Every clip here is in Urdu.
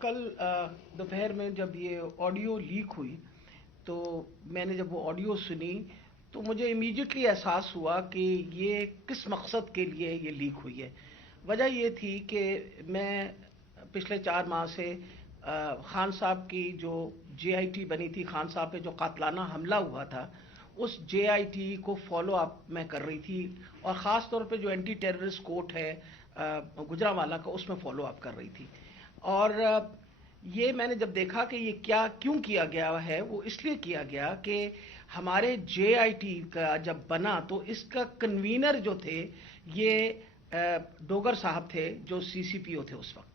کل دوپہر میں جب یہ آڈیو لیک ہوئی تو میں نے جب وہ آڈیو سنی تو مجھے امیڈیٹلی احساس ہوا کہ یہ کس مقصد کے لیے یہ لیک ہوئی ہے. وجہ یہ تھی کہ میں پچھلے 4 ماہ سے خان صاحب کی جو جے آئی ٹی بنی تھی، خان صاحب پہ جو قاتلانہ حملہ ہوا تھا، اس جے آئی ٹی کو فالو اپ میں کر رہی تھی، اور خاص طور پہ جو اینٹی ٹیررسٹ کورٹ ہے گجرانوالہ کا، اس میں فالو اپ کر رہی تھی. اور یہ میں نے جب دیکھا کہ یہ کیوں کیا گیا ہے، وہ اس لیے کیا گیا کہ ہمارے جے آئی ٹی کا جب بنا تو اس کا کنوینر جو تھے یہ ڈوگر صاحب تھے، جو سی سی پی او تھے اس وقت.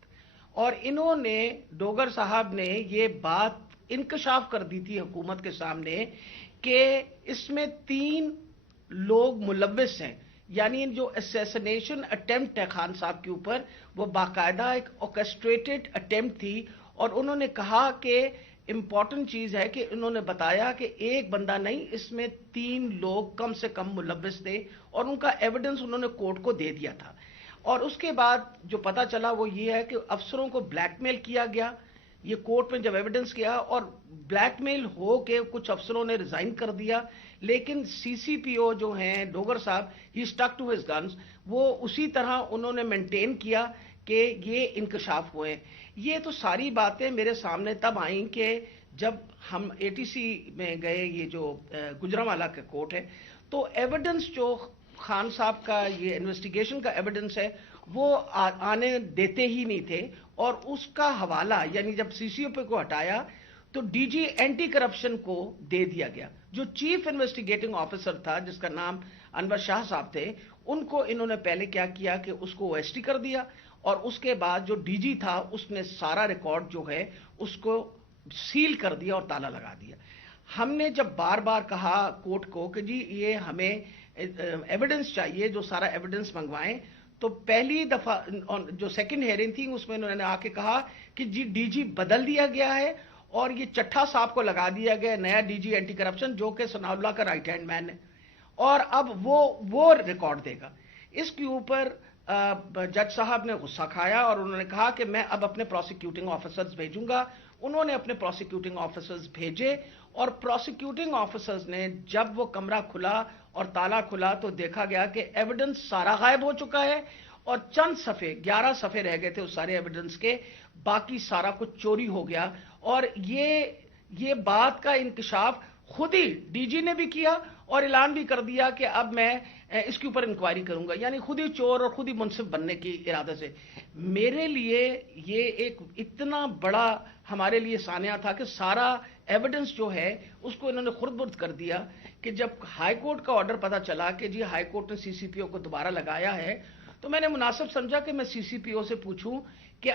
اور انہوں نے، ڈوگر صاحب نے یہ بات انکشاف کر دی تھی حکومت کے سامنے کہ اس میں 3 لوگ ملوث ہیں. یعنی جو اسیسنیشن اٹیمپٹ ہے خان صاحب کے اوپر، وہ باقاعدہ ایک آرکسٹریٹڈ اٹیمپٹ تھی. اور انہوں نے کہا کہ امپورٹنٹ چیز ہے کہ انہوں نے بتایا کہ ایک بندہ نہیں، اس میں 3 لوگ کم سے کم ملوث تھے، اور ان کا ایویڈنس انہوں نے کورٹ کو دے دیا تھا. اور اس کے بعد جو پتا چلا وہ یہ ہے کہ افسروں کو بلیک میل کیا گیا. یہ کورٹ میں جب ایویڈنس کیا اور بلیک میل ہو کے کچھ افسروں نے ریزائن کر دیا، لیکن سی سی پی او جو ہیں ڈوگر صاحب، ہی اسٹک ٹو ہز گنز، وہ اسی طرح انہوں نے مینٹین کیا کہ یہ انکشاف ہوئے. یہ تو ساری باتیں میرے سامنے تب آئیں کہ جب ہم اے ٹی سی میں گئے، یہ جو گجرانوالہ کا کورٹ ہے، تو ایویڈنس جو خان صاحب کا یہ انویسٹیگیشن کا ایویڈنس ہے وہ آنے دیتے ہی نہیں تھے. اور اس کا حوالہ، یعنی جب سی سی او پی کو ہٹایا تو ڈی جی اینٹی کرپشن کو دے دیا گیا. جو چیف انویسٹیگیٹنگ آفیسر تھا، جس کا نام انور شاہ صاحب تھے، ان کو انہوں نے پہلے کیا کیا کہ اس کو او ایس ٹی کر دیا، اور اس کے بعد جو ڈی جی تھا اس نے سارا ریکارڈ جو ہے اس کو سیل کر دیا اور تالا لگا دیا. ہم نے جب بار بار کہا کورٹ کو کہ جی یہ ہمیں ایویڈنس چاہیے، جو سارا ایویڈنس منگوائیں، تو پہلی دفعہ جو سیکنڈ ہیئرنگ تھی اس میں انہوں نے آ کے کہا کہ جی ڈی جی بدل دیا گیا ہے، اور یہ چٹھا صاحب کو لگا دیا گیا نیا ڈی جی اینٹی کرپشن، جو کہ ثناء اللہ کا رائٹ ہینڈ مین ہے، اور اب وہ ریکارڈ دے گا. اس کے اوپر جج صاحب نے غصہ کھایا اور انہوں نے کہا کہ میں اب اپنے پروسیکیوٹنگ آفیسرز بھیجوں گا. انہوں نے اپنے پروسیکیوٹنگ آفیسرز بھیجے، اور پروسیکیوٹنگ آفیسرز نے جب وہ کمرہ کھلا اور تالا کھلا تو دیکھا گیا کہ ایویڈنس سارا غائب ہو چکا ہے، اور چند صفحے، 11 صفحے رہ گئے تھے اس سارے ایویڈنس کے، باقی سارا کچھ چوری ہو گیا. اور یہ بات کا انکشاف خود ہی ڈی جی نے بھی کیا اور اعلان بھی کر دیا کہ اب میں اس کے اوپر انکوائری کروں گا. یعنی خود ہی چور اور خود ہی منصف بننے کی ارادے سے. میرے لیے یہ ایک اتنا بڑا ہمارے لیے سانحہ تھا کہ سارا ایویڈنس جو ہے اس کو انہوں نے خرد برد کر دیا. کہ جب ہائی کورٹ کا آرڈر پتا چلا کہ جی ہائی کورٹ نے سی سی پی او کو دوبارہ لگایا ہے، تو میں نے مناسب سمجھا کہ میں سی سی پی او سے پوچھوں کہ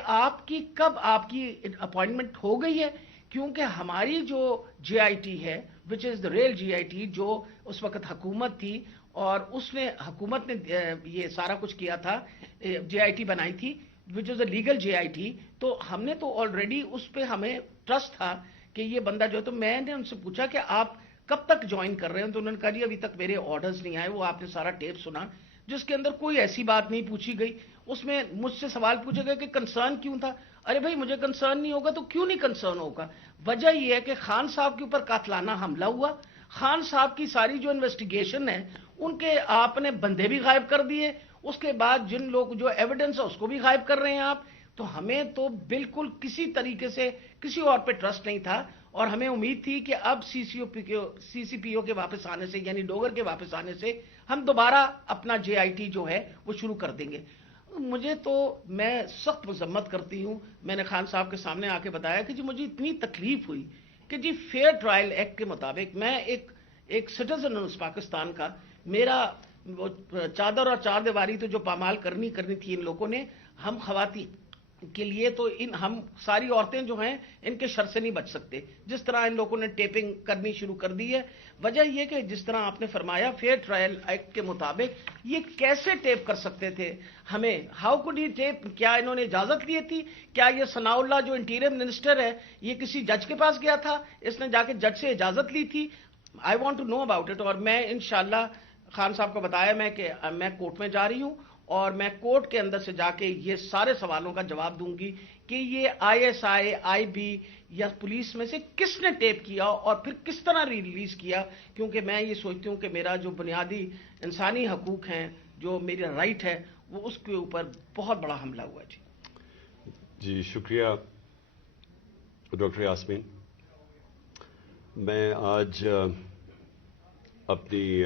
کب آپ کی اپوائنٹمنٹ ہو گئی ہے، کیونکہ ہماری جو جے آئی ٹی ہے، وچ از دا ریل جے آئی ٹی، جو اس وقت حکومت تھی، اور حکومت نے یہ سارا کچھ کیا تھا، جے آئی ٹی بنائی تھی، وچ از a legal J I T, تو ہم نے تو آلریڈی اس پہ ہمیں ٹرسٹ تھا کہ یہ بندہ جو ہے. تو میں نے ان سے پوچھا کہ آپ کب تک جوائن کر رہے ہیں، تو انہوں نے کہا جی ابھی تک میرے آرڈرز نہیں آئے. وہ آپ نے سارا ٹیپ سنا جس کے اندر کوئی ایسی بات نہیں پوچھی گئی. اس میں مجھ سے سوال پوچھے گئے کہ کنسرن کیوں تھا. ارے بھائی مجھے کنسرن نہیں ہوگا تو کیوں نہیں کنسرن ہوگا؟ وجہ یہ ہے کہ خان صاحب کے اوپر قاتلانہ حملہ ہوا، خان صاحب کی ساری جو انویسٹیگیشن ہے ان کے آپ نے بندے بھی غائب کر دیے، اس کے بعد جن لوگ جو ایویڈنس ہے اس کو بھی غائب کر رہے ہیں آپ. تو ہمیں تو بالکل کسی طریقے سے کسی اور پہ ٹرسٹ نہیں تھا، اور ہمیں امید تھی کہ اب سی سی پی او کے واپس آنے سے، یعنی ڈوگر کے واپس آنے سے، ہم دوبارہ اپنا جے آئی ٹی جو ہے وہ شروع کر دیں گے. میں سخت مذمت کرتی ہوں. میں نے خان صاحب کے سامنے آ کے بتایا کہ جی مجھے اتنی تکلیف ہوئی کہ جی فیئر ٹرائل ایکٹ کے مطابق میں ایک سٹیزن ہوں اس پاکستان کا. میرا چادر اور چار دیواری تو جو پامال کرنی تھی ان لوگوں نے، ہم خواتین کے لیے تو ہم ساری عورتیں جو ہیں ان کے شر سے نہیں بچ سکتے. جس طرح ان لوگوں نے ٹیپنگ کرنی شروع کر دی ہے، وجہ یہ کہ جس طرح آپ نے فرمایا فیئر ٹرائل ایکٹ کے مطابق یہ کیسے ٹیپ کر سکتے تھے ہمیں؟ How could he tape? کیا انہوں نے اجازت لی تھی؟ کیا یہ ثناء اللہ جو انٹیریئر منسٹر ہے یہ کسی جج کے پاس گیا تھا؟ اس نے جا کے جج سے اجازت لی تھی؟ I want to know about it. اور میں انشاءاللہ خان صاحب کو بتایا کہ میں کورٹ میں جا رہی ہوں اور میں کورٹ کے اندر سے جا کے یہ سارے سوالوں کا جواب دوں گی کہ یہ ISI IB یا پولیس میں سے کس نے ٹیپ کیا اور پھر کس طرح ریلیز کیا، کیونکہ میں یہ سوچتی ہوں کہ میرا جو بنیادی انسانی حقوق ہیں، جو میرا رائٹ ہے، وہ اس کے اوپر بہت بڑا حملہ ہوا ہے۔ جی شکریہ ڈاکٹر یاسمین. میں آج اپنی